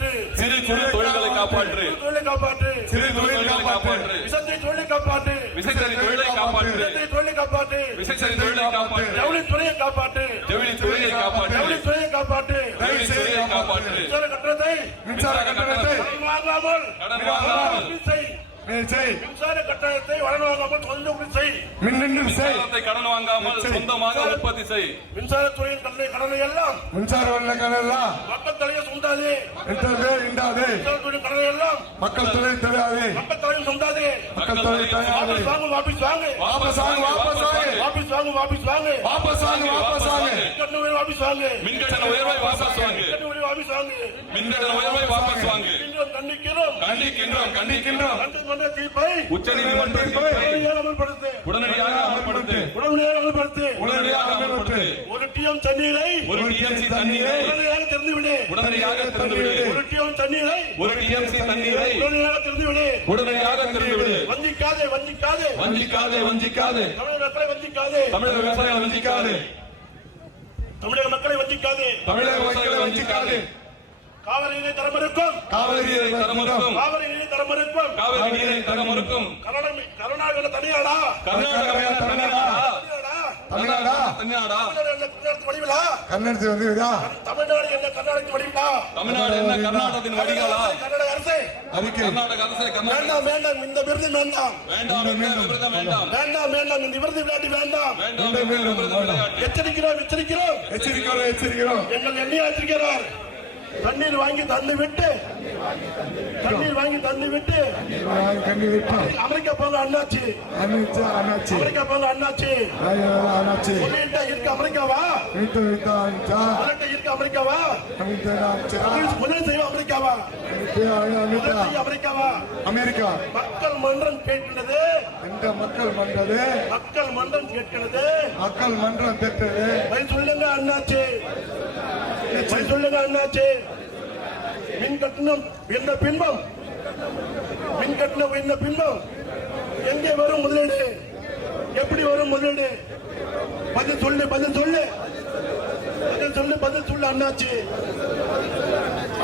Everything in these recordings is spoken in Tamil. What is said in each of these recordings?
காப்பாற்று, சிறு குறு தொழில்களை காப்பாற்று, தொழிலை காப்பாற்று, சிறு தொழில்களை காப்பாற்று, விசத்தை தொழிலை காப்பாற்று, விசைத்தறி தொழிலை காப்பாற்று, விசத்தை தொழிலை காப்பாற்று, விசைத்தறி தொழிலை காப்பாற்று, ஜவுளி துறையை காப்பாற்று, ஜவுளி துறையை காப்பாற்று, ஜவுளி துறையை காப்பாற்று, ஜவுளி துறையை காப்பாற்று, மின்சார கட்டணத்தை கடன் வாங்காமல் மின்சார கட்டணத்தை வழங்காமல் கடன் வாங்காமல் சொந்தமாக உற்பத்தி செய். மின்சாரத்துறையின் கடனை எல்லாம் மக்கள் தலையை சொந்தாதே, மின்சாரத்துறையின் கடனை எல்லாம் மக்கள் தொகை தெரியாது, மக்கள் தலையும் சொந்தாதே. மக்கள் தொகை தெரியாது. வாபஸ் வாங்க, வாபஸ் வாங்க, வாபஸ் வாங்க, வாபஸ் வாங்க, வாபஸ் வாங்க, வாபஸ் வாங்க, வாபஸ் வாங்க. வாபஸ் வாங்க, மின்கட்டண உயர்வை வாபஸ் வாங்க, வாபஸ் வாங்க, மின்கட்டண உயர்வை வாபஸ் வாங்க. கண்டிக்கிறோம், கண்டிக்கின்றோம், கண்டிக்கின்றோம். நீதிமன்ற தீர்ப்பை உச்சநீதிமன்ற தீர்ப்பை உடனடியாக அமல்படுத்து, உடனடியாக அமல்படுத்து. ஒரு டிஎம் தண்ணீரை, ஒரு டிஎம்சி தண்ணீரை உடனடியாக திறந்துவிடு, உடனடியாக திறந்துவிடு. ஒரு டிஎம் தண்ணீரை, ஒரு டிஎம்சி தண்ணீரை உடனடியாக திறந்துவிடு. உடனடியாக திறந்துவிடு. வஞ்சிக்காதே, வஞ்சிக்காதே, வஞ்சிக்காதே, வஞ்சிக்காதே. தமிழக மக்களை வஞ்சிக்காதே, தமிழக விவசாயிகளை வஞ்சிக்காதே, தமிழக மக்களை வஞ்சிக்காதே. தமிழக விவசாயிகளை வஞ்சிக்காதே. காவிரி நீரை தர மறுக்கும், காவிரி நீரை தர மறுக்கும், காவிரி நீரை தர மறுக்கும், காவிரி நீரை தர மறுக்கும். கர்நாடக தனியாடா, கர்நாடக தனியாடா, தமிழ்நாடா தனியாடா. வடிவிலா, கன்னடத்தில் வந்து தமிழ்நாடு என்ன கர்நாடகத்தின் வடிவிலா, தமிழ்நாடு என்ன கர்நாடகத்தின் வடிகாலா? கர்நாடக அரசே, அறிக்கை கர்நாடக அரசு வேண்டாம் வேண்டாம், இந்த விருது வேண்டாம், வேண்டாம், விருதம் வேண்டாம், வேண்டாம் வேண்டாம், இந்த விருது விளையாட்டு வேண்டாம். வேண்டாம், விருதம் விளையாட்டு. எச்சரிக்கிறோம், எச்சரிக்கிறோம், எச்சரிக்கிறோம், எச்சரிக்கிறோம். எங்கள் எண்ணி எச்சரிக்கிறார். தண்ணீர் வாங்கி தந்து விட்டு, தண்ணீர் வாங்கி தந்து விட்டு கண்ணி விட்டு அமெரிக்கா போங்க அண்ணாச்சி, அண்ணாச்சி, அண்ணாச்சி, அமெரிக்கா போங்க அண்ணாச்சி. அண்ணாச்சி சொல்லிட்டா இருக்க அமெரிக்காவா, விட்டு விட்டு அண்ணா சொல்லிட்டா இருக்க அமெரிக்காவா, அண்ணா முதல் செய்வோம் அமெரிக்காவா, முதல் செய்ய அமெரிக்காவா. அமெரிக்கா மக்கள் மன்றம் கேட்கிறது, இந்த மக்கள் மன்றது, மக்கள் மன்றம் கேட்கிறது. மக்கள் மன்றம் பெற்றது. பதில் சொல்லுங்க அண்ணாச்சி, பதில் சொல்லுங்க அண்ணாச்சி. மின் கட்டணம் என்ன பின்பம், மின் கட்டணம் என்ன பின்பம், எங்கே வரும் முதலீடு, எப்படி வரும் முதலீடு? பதில் சொல்லு, பதில் சொல்லு, பதில் சொல்லு, பதில் சொல்லு அண்ணாச்சி.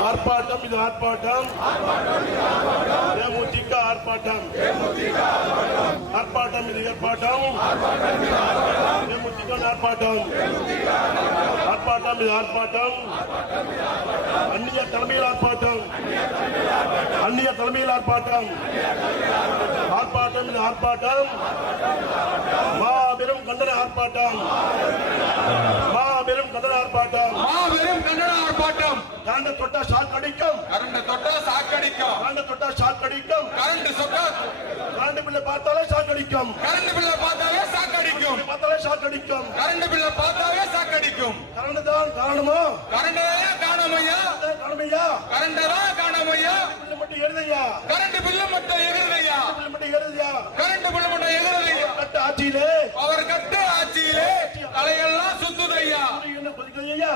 ஆர்ப்பாட்டம், இது ஆர்ப்பாட்டம், தேமுதிக ஆர்ப்பாட்டம், ஆர்ப்பாட்டம், இது ஆர்ப்பாட்டம், தேமுதிக ஆர்ப்பாட்டம், ஆர்ப்பாட்டம், இது ஆர்ப்பாட்டம், அந்நிய தலைமையில் ஆர்ப்பாட்டம், அந்நிய தலைமையில் ஆர்ப்பாட்டம், ஆர்ப்பாட்டம், இது ஆர்ப்பாட்டம், மாபெரும் கண்டன ஆர்ப்பாட்டம், மாபெரும் கண்டன ஆர்ப்பாட்டம், மாபெரும் கண்டன ஆர்ப்பாட்டம். கரண்ட் தொட்டா ஷாக் அடிக்கும், கரண்ட் தொட்டா சாக்கடிக்கும், கரண்ட் தொட்டா ஷாக் அடிக்கும், கரண்ட் சொட்டா கரண்ட் பில்ல பார்த்தாலே ஷாக் அடிக்கும், கரண்ட் பில்ல பார்த்தாலே சாக்கடிக்கும், பார்த்தாலே ஷாக் அடிக்கும். கரண்ட் பில்ல பார்த்தாலே சாக்கடிக்கும். கரண்ட் தான் காரணமோ, கரண்ட் காணமையா, காரணமையா, கரண்ட் தான் காணமையா, பில்லு மட்டும் எழுதையா, கரண்ட் பில்லு மட்டும் எகிறுதையா, பில்லு மட்டும் எழுதையா. கரண்ட் பில்லு மட்டும் எகிறுதையா. கட்ட ஆட்சியிலே அவர் கட்டு ஆட்சியிலே தலையெல்லாம் சுத்துதையா, சூரியன் கொதிக்கையா,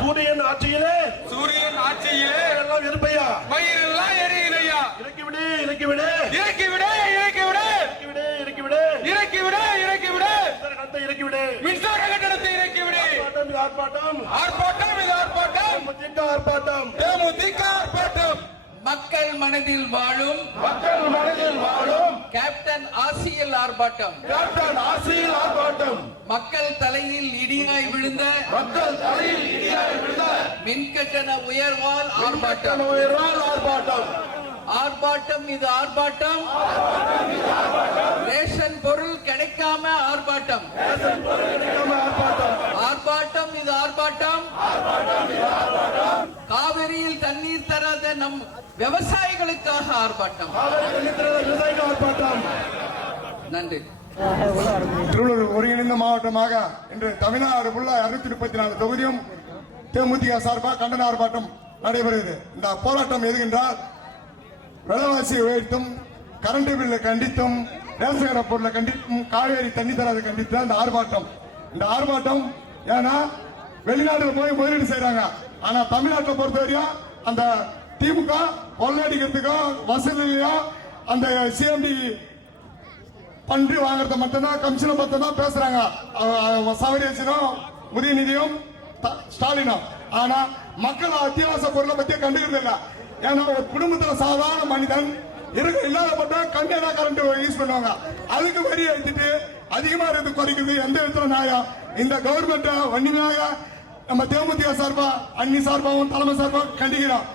சூரியன் ஆட்சியிலே, சூரியன் ஆட்சியிலே எல்லாம் இருப்பையா, பயிரெல்லாம் எரியுதையா. இறக்கி விடு, இறக்கி விடு, இறக்கி விடு, இறக்கி விடு, இறக்கி விடு, இறக்கி விடு, இறக்கி விடு, இறக்கி விடு, கட்டணத்தை இறக்கி விடு. மின்சார கட்டணத்தை இறக்கி விடு. ஆர்ப்பாட்டம், இது ஆர்ப்பாட்டம், ஆர்ப்பாட்டம், இது ஆர்ப்பாட்டம், தேமுதிக ஆர்ப்பாட்டம், தேமுதிக ஆர்ப்பாட்டம். மக்கள் மனதில் வாழும், மக்கள் மனதில் வாழும் கேப்டன் ஆசியல் ஆர்ப்பாட்டம், கேப்டன் ஆசியில் ஆர்ப்பாட்டம், மக்கள் தலையில் இடியாய் விழுந்த, மக்கள் தலையில் இடியாய் விழுந்த மின்கட்டண உயர்வால் ஆர்ப்பாட்டம், உயர்வால் ஆர்ப்பாட்டம், ஆர்ப்பாட்டம், இது ஆர்ப்பாட்டம், ரேஷன் பொருள் கிடைக்காம ஆர்ப்பாட்டம், ஆர்ப்பாட்டம், ஆர்ப்பாட்டம், இது ஆர்ப்பாட்டம், காவிரியில் தண்ணீர் தராத நம் விவசாயிகளுக்காக ஆர்ப்பாட்டம். விவசாயிகள் ஆர்ப்பாட்டம். நன்றி. திருவள்ளூர் ஒருங்கிணைந்த மாவட்டமாக இன்று தமிழ்நாடு உள்ள 234 தொகுதியும் தேமுதிக சார்பாக கண்டன ஆர்ப்பாட்டம் நடைபெறுகிறது. இந்த போராட்டம் எதுகின்றால் விலைவாசி உயர்த்தும், கரண்ட் பில்லை கண்டித்தும், ரேஷன் கடை பொருளை கண்டித்தும், காவேரி தண்ணி தராத கண்டித்து இந்த ஆர்ப்பாட்டம். இந்த ஆர்ப்பாட்டம் ஏன்னா வெளிநாட்டுல போய் முதலீடு செய்யறாங்க, ஆனா தமிழ்நாட்டை பொறுத்தவரையும் அந்த திமுக கொள்ளடிக்கிறதுக்கும் வசதியும் அந்த சிஎம்டி பண்டி வாங்குறத மட்டும்தான், கமிஷனை மட்டும்தான் பேசுறாங்க. சவரியனும் உதயநிதியும் ஸ்டாலினும். ஆனா மக்கள் அத்தியாவசிய பொருளை பத்தி கண்டுக்கிறது இல்ல. ஏன்னா ஒரு குடும்பத்துல சாதாரண மனிதன் இல்லாதப்பட்ட கண்ணேதான் கரண்ட் யூஸ் பண்ணுவாங்க. அதுக்கு வரி எடுத்துட்டு அதிகமா இருந்து குறைக்கிறது எந்த விதத்துல நியாயம்? இந்த கவர்மெண்ட் வன்னிமையாக நம்ம தேமுதிக சார்பா அன்னி சார்பாகவும் தலைமை சார்பாக கண்டிக்கிறோம்.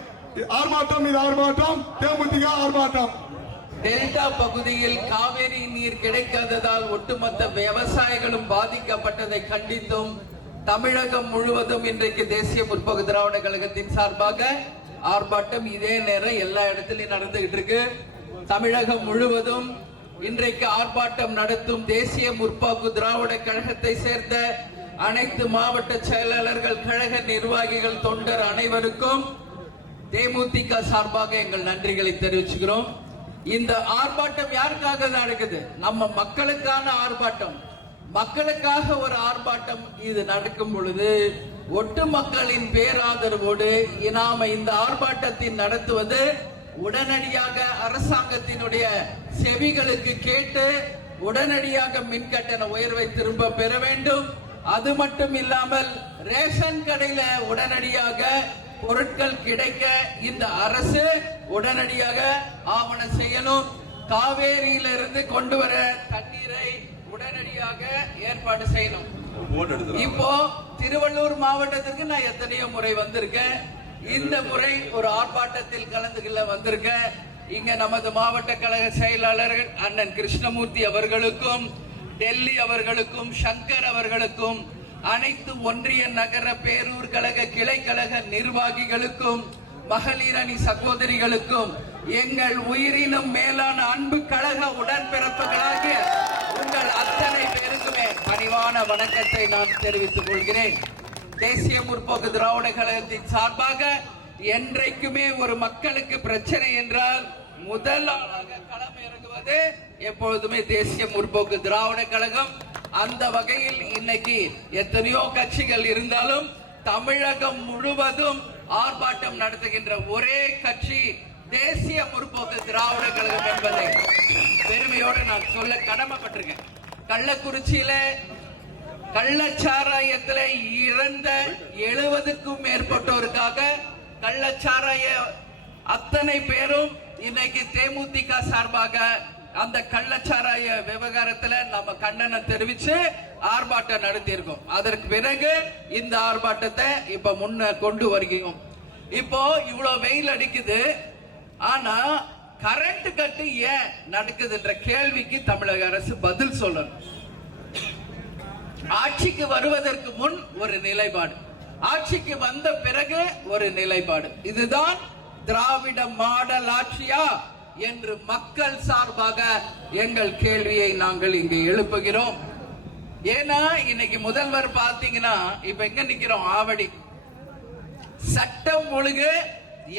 ஆர்ப்பாட்டம், இது ஆர்ப்பாட்டம், தேமுதிக ஆர்ப்பாட்டம். டெல்டா பகுதியில் காவேரி நீர் கிடைக்காததால் ஒட்டுமொத்த விவசாயிகளும் பாதிக்கப்பட்டதை கண்டித்தும் தமிழகம் முழுவதும் இன்றைக்கு தேசிய முற்போக்கு திராவிட கழகத்தின் சார்பாக ஆர்ப்பாட்டம் இதே நேரம் எல்லா இடத்திலும் நடந்துகிட்டு இருக்கு. தமிழகம் முழுவதும் இன்றைக்கு ஆர்ப்பாட்டம் நடத்தும் தேசிய முற்போக்கு திராவிட கழகத்தை சேர்ந்த அனைத்து மாவட்ட செயலாளர்கள், கழக நிர்வாகிகள், தொண்டர் அனைவருக்கும் தேமுதிக சார்பாக எங்கள் நன்றிகளை தெரிவிச்சுக்கிறோம். இந்த ஆர்ப்பாட்டம் யாருக்காக நடக்குது? நம்ம மக்களுக்கான ஆர்ப்பாட்டம். மக்களுக்காக ஒரு ஆர்ப்பாட்டம் இது நடக்கும் பொழுது ஒட்டு மக்களின் பேராதரவோடு நாம இந்த ஆர்ப்பாட்டத்தின் நடத்துவது உடனடியாக அரசாங்கத்தினுடைய செவிகளுக்கு கேட்டு உடனடியாக மின்கட்டண உயர்வை திரும்ப பெற வேண்டும். அது மட்டும் இல்லாமல் ரேஷன் கடையில உடனடியாக பொருட்கள் கிடைக்க இந்த அரசு உடனடியாக ஆவணம் செய்யணும். காவேரியிலிருந்து கொண்டு வர தண்ணீரை உடனடியாக ஏற்பாடு செய்யணும். இப்போ திருவள்ளூர் மாவட்டத்திற்கு நான் எத்தனையோ முறை வந்திருக்கேன். இந்த முறை ஒரு ஆர்ப்பாட்டத்தில் கலந்துகொள்ள வந்திருக்கேன். இங்க நமது மாவட்ட கழக செயலாளர்கள் அண்ணன் கிருஷ்ணமூர்த்தி அவர்களுக்கும், டெல்லி அவர்களுக்கும், சங்கர் அவர்களுக்கும், அனைத்து ஒன்றிய நகர பேரூர் கழக கிளை கழக நிர்வாகிகளுக்கும், மகளிர் அணி சகோதரிகளுக்கும், எங்கள் உயிரினும் மேலான அன்பு கழக உடன்பிறப்புகளாகிய உங்கள் அத்தனை பேருக்குமே பணிவான வணக்கத்தை நான் தெரிவித்துக் கொள்கிறேன். தேசிய முற்போக்கு திராவிட கழகத்தின் சார்பாக என்றைக்குமே ஒரு மக்களுக்கு பிரச்சனை என்றால் முதல் ஆளாக களம் இறங்குவது எப்பொழுதுமே தேசிய முற்போக்கு திராவிட கழகம். அந்த வகையில் இன்னைக்கு எத்தனையோ கட்சிகள் இருந்தாலும் தமிழகம் முழுவதும் ஆர்ப்பாட்டம் நடத்துகின்ற ஒரே கட்சி தேசிய முற்போக்கு திராவிட கழகம் என்பதை பெருமையோடு நான் சொல்ல கடமைப்பட்டிருக்கேன். கள்ளக்குறிச்சியில கள்ளச்சாராயத்துல இறந்த 70க்கும் மேற்பட்டோருக்காக கள்ளச்சாராய அத்தனை பேரும் இன்னைக்கு தேமுதிக சார்பாக அந்த கள்ளச்சாராய விவகாரத்துல நம்ம கண்டனம் தெரிவிச்சு ஆர்ப்பாட்டம் நடத்தியிருக்கோம். அதற்கு பிறகு இந்த ஆர்ப்பாட்டத்தை இப்ப முன்ன கொண்டு வருகிறோம். இப்போ இவ்வளவு வெயில் அடிக்குது, ஆனா கரண்ட் கட்டு ஏன் நடக்குதுன்ற கேள்விக்கு தமிழக அரசு பதில் சொல்லணும். ஆட்சிக்கு வருவதற்கு முன் ஒரு நிலைப்பாடு, ஆட்சிக்கு வந்த பிறகு ஒரு நிலைப்பாடு. இதுதான் திராவிட மாடல் ஆட்சியா என்று மக்கள் சார்பாக எங்கள் கேள்வியை நாங்கள் இங்கு எழுப்புகிறோம். ஏன்னா இன்னைக்கு முதல்வர் பாத்தீங்கன்னா இப்ப எங்க நிக்கிறோம், ஆவடி. சட்டம் ஒழுங்கு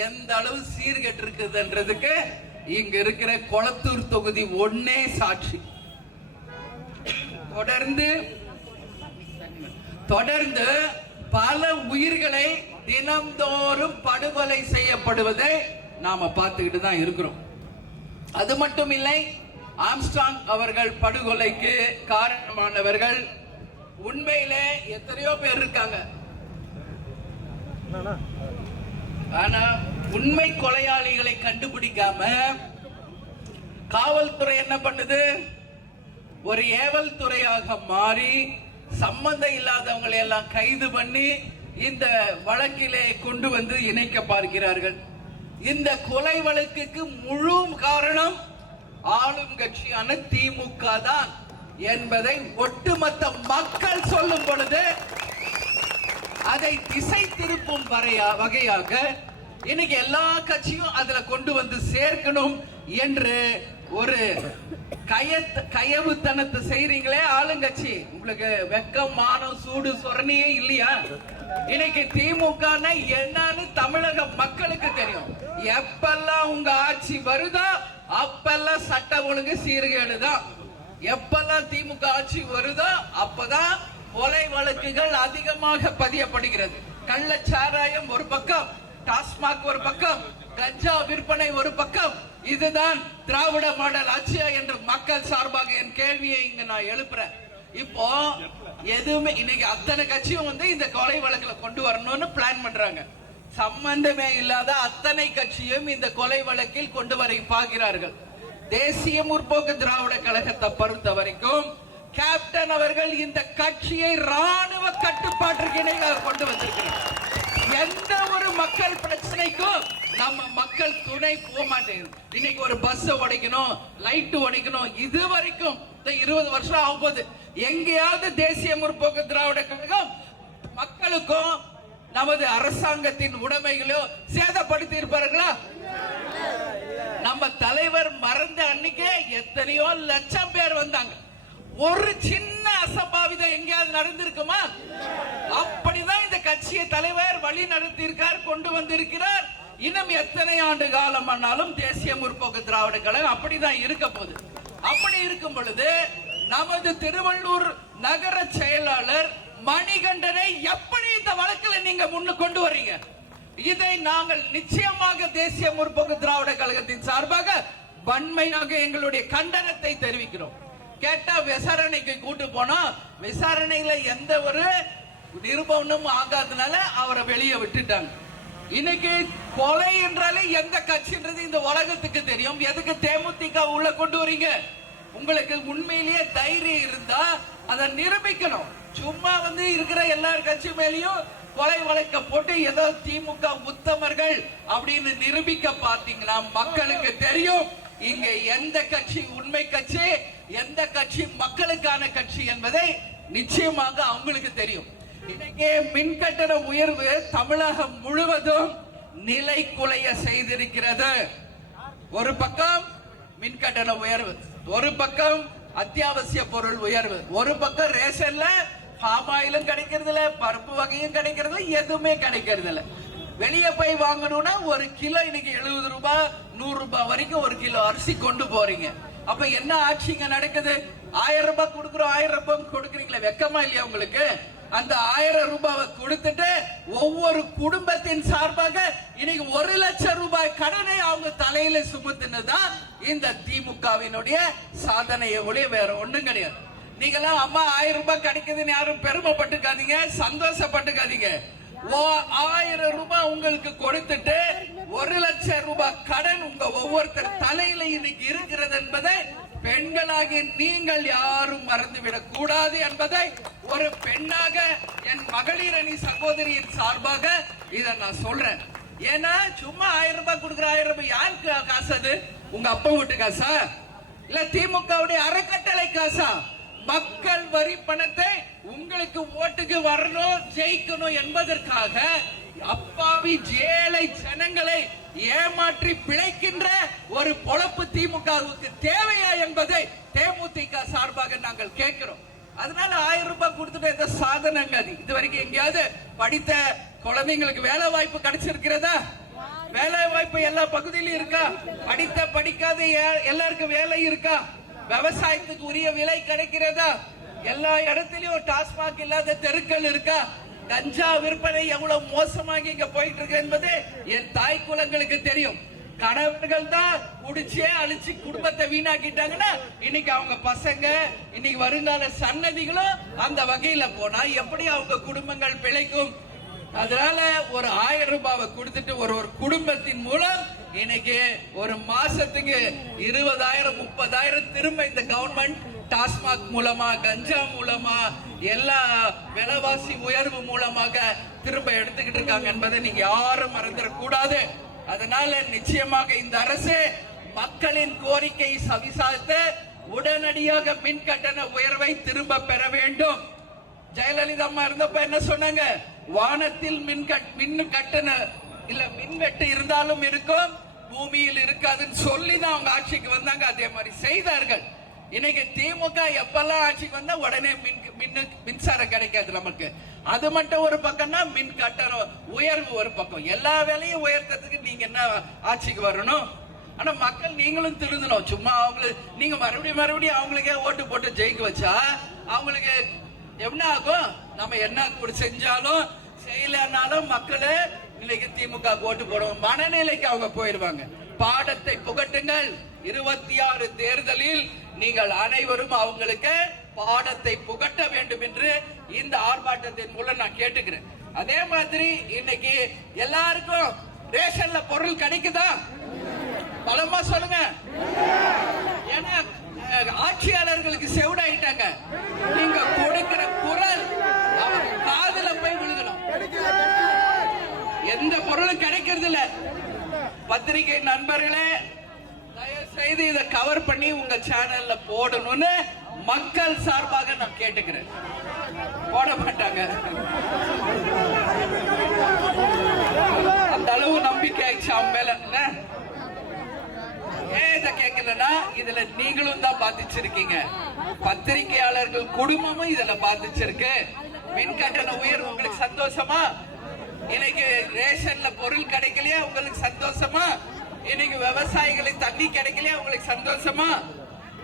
எந்த அளவு சீர்கெட்டு இருக்குதுன்றதுக்கு இங்க இருக்கிற கொளத்தூர் தொகுதி ஒன்னே சாட்சி. தொடர்ந்து பல உயிர்களை தினம்தோறும் படுகொலை செய்யப்படுவதை நாம பார்த்துக்கிட்டு தான் இருக்கிறோம். அது மட்டும் இல்லை, ஆம்ஸ்ட்ராங் அவர்கள் படுகொலைக்கு காரணமானவர்கள் உண்மையிலே எத்தனையோ பேர் இருக்காங்க. ஆனா உண்மை கொலையாளிகளை கண்டுபிடிக்காம காவல்துறை என்ன பண்ணுது? ஒரு ஏவல் துறையாக மாறி சம்பந்தம் இல்லாதவங்களை எல்லாம் கைது பண்ணி இந்த வழக்கிலே கொண்டு வந்து இணைக்க பார்க்கிறார்கள். இந்த கொலை வழக்குக்கு முழு காரணம் ஆளும் கட்சியான திமுக தான் என்பதை ஒட்டுமொத்த மக்கள் சொல்லும் பொழுது அதை திசை திருப்பும் வகையாக இன்னைக்கு எல்லா கட்சியும் அதுல கொண்டு வந்து சேர்க்கணும் என்று ஒரு கயவுத்தனத்தை செய்றீங்களே ஆளுங்கட்சி. உங்களுக்கு வெக்கம், மானம், சூடு, சொரணியே இல்லையா? இன்னைக்கு திமுக என்னன்னு தமிழக மக்களுக்கு தெரியும். எப்பெல்லாம் உங்க ஆட்சி வருதோ அப்பெல்லாம் சட்ட ஒழுங்கு சீர்கேடுதான். எப்பெல்லாம் திமுக ஆட்சி வருதோ அப்பதான் கொலை வழக்குகள் அதிகமாக பதியப்படுகிறது. கள்ளச்சாராயம் ஒரு பக்கம், டாஸ்மாக் ஒரு பக்கம், கஞ்சா விற்பனை ஒரு பக்கம். இதுதான் திராவிட மாடல் ஆட்சியா என்று மக்கள் சார்பாக என் கேள்வியை இங்க நான் எழுப்புறேன். இப்போ எதுவுமே இன்னைக்கு அத்தனை கட்சியும் வந்து இந்த கொலை வழக்குல கொண்டு வரணும்னு பிளான் பண்றாங்க. சம்பந்தமே இல்லாத அத்தனை கட்சியும் இந்த கொலை வழக்கில் கொண்டு வர பார்க்கிறார்கள். தேசிய முற்போக்கு திராவிட கழகத்தை பொறுத்த வரைக்கும் கேப்டன் அவர்கள் இந்த கட்சியை ராணுவ கட்டுப்பாட்டிற்கு இணையாக கொண்டு வந்திருக்கிறார். எந்த ஒரு மக்கள் பிரச்சனைக்கும் நம்ம மக்கள் துணை போக மாட்டேங்குது. இன்னைக்கு ஒரு பஸ் உடைக்கணும், லைட் உடைக்கணும், இது வரைக்கும் 20 வருஷம் ஆகும்போது எங்கேயாவது தேசிய முற்போக்கு திராவிட கழகம் மக்களுக்கும் நமது அரசாங்கத்தின் உடைமைகளோ சேதப்படுத்தி இருப்பார்களா? நம்ம தலைவர் மறந்த அன்னைக்கு எத்தனையோ லட்சம் பேர் வந்தாங்க. ஒரு சின்ன அசம்பாவிதம் எங்கேயாவது நடந்திருக்குமா? அப்படிதான் இந்த கட்சியை தலைவர் வழி நடத்தியிருக்கார், கொண்டு வந்திருக்கிறார். இன்னும் எத்தனை ஆண்டு காலம் ஆனாலும் தேசிய முற்போக்கு திராவிட கழகம் அப்படிதான் இருக்க போகுது. அப்படி இருக்கும் பொழுது நமது திருவள்ளூர் நகர செயலாளர் மணிகண்டனை எப்படி இந்த வழக்கில் நீங்க முன்னு கொண்டு வர்றீங்க? இதை நாங்கள் நிச்சயமாக தேசிய முற்போக்கு திராவிட கழகத்தின் சார்பாக வன்மையாக எங்களுடைய கண்டனத்தை தெரிவிக்கிறோம். கேட்டா விசாரணைக்கு கூட்டு போனா விசாரணையில எந்த ஒரு நிரூபணமும் ஆகாதனால அவரை வெளியே விட்டுட்டாங்க. இன்னைக்கு கொலை என்றாலே எந்த கட்சின்றது இந்த உலகத்துக்கு தெரியும். எதுக்கு தேமுதிக உள்ள கொண்டு வரீங்க? உங்களுக்கு உண்மையிலேயே தைரியம் இருந்தா அதை நிரூபிக்கணும். சும்மா இருக்கிற எல்லார் கட்சி மேலேயும் கொலை வழக்க போட்டு ஏதோ திமுக உத்தமர்கள் அப்படின்னு நிரூபிக்க பார்த்தீங்கன்னா மக்களுக்கு தெரியும் இங்க எந்த கட்சி உண்மை கட்சி, எந்த கட்சி மக்களுக்கான கட்சி என்பதை நிச்சயமாக அவங்களுக்கு தெரியும். இன்னைக்கு மின் கட்டண உயர்வு தமிழகம் முழுவதும் நிலை குலைய செய்திருக்கிறது. ஒரு பக்கம் மின் கட்டண உயர்வு, ஒரு பக்கம் அத்தியாவசிய பொருள் உயர்வு, ஒரு பக்கம் ரேஷன்ல பாம் ஆயிலும் கிடைக்கிறது இல்ல, பருப்பு வகையும் கிடைக்கிறது இல்ல, எதுவுமே கிடைக்கிறது இல்ல. வெளியே போய் வாங்கணும்னா ஒரு கிலோ இன்னைக்கு 70 ரூபாய் 100 ரூபாய் வரைக்கும் ஒரு கிலோ அரிசி கொண்டு போறீங்க. அப்ப என்ன ஆட்சிங்க நடக்குது? 1000 ரூபாய் கொடுக்குறோம், 1000 ரூபாய் கொடுக்குறீங்களா? வெக்கமா இல்லையா உங்களுக்கு? அந்த 1000 ரூபாவை கொடுத்துட்டு ஒவ்வொரு குடும்பத்தின் சார்பாக இன்னைக்கு 1 லட்சம் ரூபாய் கடனை அவங்க தலையில சுமத்துனதுதான் இந்த திமுகவினுடைய சாதனையை ஒழிய வேற ஒண்ணும் கிடையாது. நீங்களாம் அம்மா 1000 ரூபாய் கிடைக்குதுன்னு யாரும் பெருமைப்பட்டுக்காதீங்க, சந்தோஷப்பட்டுக்காதீங்க. 1000 ரூபாய் உங்களுக்கு கொடுத்துட்டு 1 லட்சம் ரூபாய் கடன் உங்க ஒவ்வொருத்தர் தலையில இன்னைக்கு இருக்கிறது என்பதை பெண்களாகி நீங்கள் யாரும் மறந்துவிடக் கூடாது என்பதை ஒரு பெண்ணாக என் மகளிர் அணி சகோதரியின் சார்பாக இதை நான் சொல்றேன். ஏன்னா சும்மா 1000 ரூபாய் கொடுக்குற 1000 ரூபாய் யாருக்கு காசு? அது உங்க அப்பா வீட்டு காசா இல்ல திமுகவுடைய அறக்கட்டளை காசா? மக்கள் வரி பணத்தை உங்களுக்கு ஓட்டுக்கு வரணும், ஜெயிக்கணும் என்பதற்காக அப்பாவி ஏழை ஜனங்களை ஏமாற்றி பிழைக்கின்ற ஒரு பொழப்பு திமுகவுக்கு தேவையா என்பதை தேமுதிக சார்பாக நாங்கள் கேட்கிறோம். அதனால 1000 ரூபாய் கொடுத்துட்டு எந்த சாதனைங்க அது? இது வரைக்கும் எங்கேயாவது படித்த குழந்தைங்களுக்கு வேலை வாய்ப்பு கிடைச்சிருக்கிறதா? வேலை வாய்ப்பு எல்லா பகுதியிலும் இருக்கா? படித்த படிக்காத எல்லாருக்கும் வேலை இருக்கா? விவசாயத்துக்கு உரிய விலை கிடைக்கிறதா? எல்லா இடத்திலும் டாஸ்மாக் இல்லாத தெருக்கள் இருக்கா? கஞ்சா விற்பனை எவ்வளவு மோசமாக இங்க போயிட்டு இருக்கு என்பது என் தாய் குலங்களுக்கு தெரியும். கணவர்கள் தான் குடிச்சே அழிச்சு குடும்பத்தை வீணாக்கிட்டாங்கன்னா இன்னைக்கு அவங்க பசங்க, இன்னைக்கு வருங்கால சன்னதிகளும் அந்த வகையில போனா எப்படி அவங்க குடும்பங்கள் பிழைக்கும்? அதனால ஒரு 1000 ரூபாவை கொடுத்துட்டு ஒரு குடும்பத்தின் மூலம் இன்னைக்கு ஒரு மாசத்துக்கு 20,000 30,000 திரும்ப இந்த கவர்மெண்ட் டாஸ்மாக் மூலமா, கஞ்சா மூலமா, எல்லா விலைவாசி உயர்வு மூலமாக திரும்ப எடுத்துக்கிட்டு இருக்காங்க என்பதை நீங்க யாரும் மறந்துடக்கூடாது. அதனால நிச்சயமாக இந்த அரசு மக்களின் கோரிக்கையை செவிசாய்த்து உடனடியாக மின் கட்டண உயர்வை திரும்ப பெற வேண்டும். ஜெயலலிதா அம்மா இருந்தப்ப என்ன சொன்னாங்க? வானத்தில் மின் கட்டண இல்ல மின்வெட்டு இருந்தாலும் இருக்கும், பூமியில் இருக்காதுன்னு சொல்லி தான் அவங்க ஆட்சிக்கு வந்தாங்க. அதே மாதிரி செய்தார்கள். இன்னைக்கு திமுக எப்பெல்லாம் ஆட்சிக்கு வந்தா உடனே மின்சாரம் கிடைக்காது நமக்கு. அது மட்டும் ஒரு பக்கம்னா மின் கட்டணம் உயர்வு ஒரு பக்கம். எல்லா வேலையும் உயர்த்ததுக்கு நீங்க என்ன ஆட்சிக்கு வரணும்? ஆனா மக்கள் நீங்களும் திருந்தணும். சும்மா அவங்களுக்கு நீங்க மறுபடியும் அவங்களுக்கே ஓட்டு போட்டு ஜெயிக்க வச்சா அவங்களுக்கு என்ன ஆகும்? நம்ம என்ன செஞ்சாலும் செய்யலனாலும் மக்களே இன்னைக்கு திமுக ஓட்டு போடுவோம் மனநிலைக்கு அவங்க போயிருவாங்க. பாடத்தை புகட்டுங்கள். 26 தேர்தலில் நீங்கள் அனைவரும் அவங்களுக்கு பாடத்தை புகட்ட வேண்டும் என்று இந்த ஆர்ப்பாட்டத்தின் மூலம் நான் கேட்டுக்கிறேன். அதே மாதிரி இன்னைக்கு எல்லாருக்கும் ரேஷன்ல பொருள் கிடைக்குதா? பலமா சொல்லுங்க. ஏன்னா ஆட்சியாளர்களுக்கு செவிடாயிட்டாங்க. நீங்க கொடுக்கிற குரல் அவர் காதுல போய் விழுகணும். எந்த பொருளும் கிடைக்கிறது இல்ல. பத்திரிகை நண்பர்களே, தயவு செய்து இதை கவர் பண்ணி உங்க சேனல்ல போடணும்னு மக்கள் சார்பாக நான் கேட்டுக்கிறேன். போட மாட்டாங்க. அந்த அளவு நம்பிக்கை ஆயிடுச்சு அவன் மேல. ஏன் இதை கேட்கலன்னா இதுல நீங்களும் தான் பாதிச்சிருக்கீங்க, பத்திரிகையாளர்கள் குடும்பமும் இதுல பாதிச்சிருக்கு. மின் கட்டண உயர்வு உங்களுக்கு சந்தோஷமா? இன்னைக்கு ரேஷன்ல பொருள் கிடைக்கலையா உங்களுக்கு சந்தோஷமா? இன்னைக்கு விவசாயிகளுக்கு தண்ணி கிடைக்கலையா உங்களுக்கு சந்தோஷமா?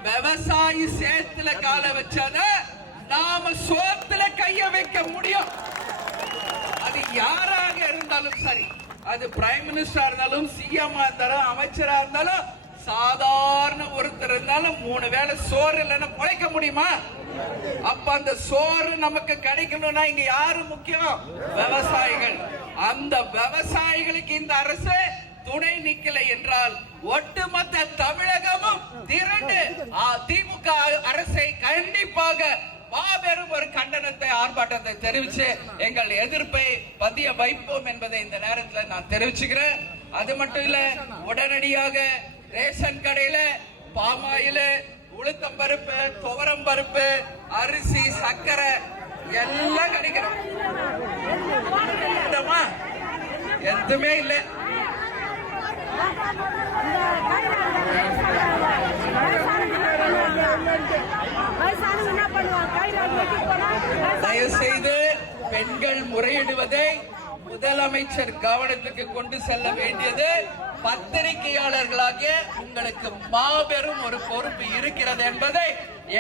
விவசாயி சேத்துல கால வச்சாத நாம சோத்துல கைய வைக்க முடியும். அது யாராக இருந்தாலும் சரி, அது பிரைம் மினிஸ்டரா இருந்தாலும், சிஎம் இருந்தாலும், அமைச்சரா இருந்தாலும், சாதாரண ஒருத்தர் இருந்தாலும் 3 வேளை சோறு இல்லைன்னா பிழைக்க முடியுமா? அப்ப அந்த சோறு நமக்கு கிடைக்கணும்னா இங்க யாரு முக்கியம்? விவசாயிகள். அந்த விவசாயிகளுக்கு இந்த அரசு துணை நிக்கலை என்றால் ஒட்டுமொத்த தமிழகமும் திரண்டு திமுக அரசை கண்டிப்பாக மாபெரும் ஒரு கண்டனத்தை, ஆர்ப்பாட்டத்தை தெரிவிச்சு எங்கள் எதிர்ப்பை பதிய வைப்போம் என்பதை இந்த நேரத்தில் நான் தெரிவிச்சுக்கிறேன். அது மட்டும் இல்ல, உடனடியாக ரேஷன் கடையில பாமாயில், உளுத்தம் பருப்பு, துவரம் பருப்பு, அரிசி, சர்க்கரை எல்லாம் கிடைக்கணும். எதுவுமே இல்ல. தயவு செய்து பெண்கள் முறையிடுவதை முதலமைச்சர் கவனத்துக்கு கொண்டு செல்ல வேண்டியது பத்திரிகையாளர்களாகிய உங்களுக்கு மாபெரும் ஒரு பொறுப்பு இருக்கிறது என்பதை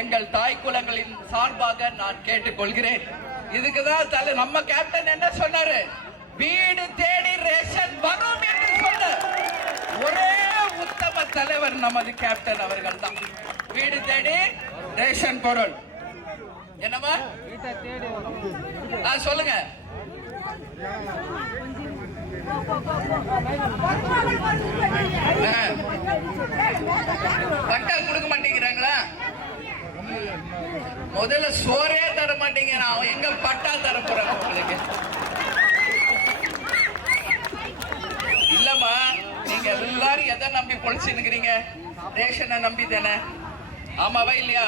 எங்கள் தாய் குலங்களின் சார்பாக நான் கேட்டுக்கொள்கிறேன். இதுக்குதான் நம்ம கேப்டன் என்ன சொன்னாரு? வீடு தேடி ரேஷன் வரும் என்று சொன்ன ஒரே உத்தம தலைவர் நமது கேப்டன் அவர்கள் தான். வீடு தேடி ரேஷன் பொருள் என்னவா சொல்லுங்க. பட்டா கொடுக்க மாட்டேங்கிறாங்களா? முதல்ல சோறே தர மாட்டீங்க, நான் எங்க பட்டா தர போறேன் உங்களுக்கு? இல்லம்மா, நீங்க எல்லாரும் எதை நம்பி பொழைச்சுக்கிறீங்க? ரேஷனை நம்பி தானே? ஆமாவா இல்லையா?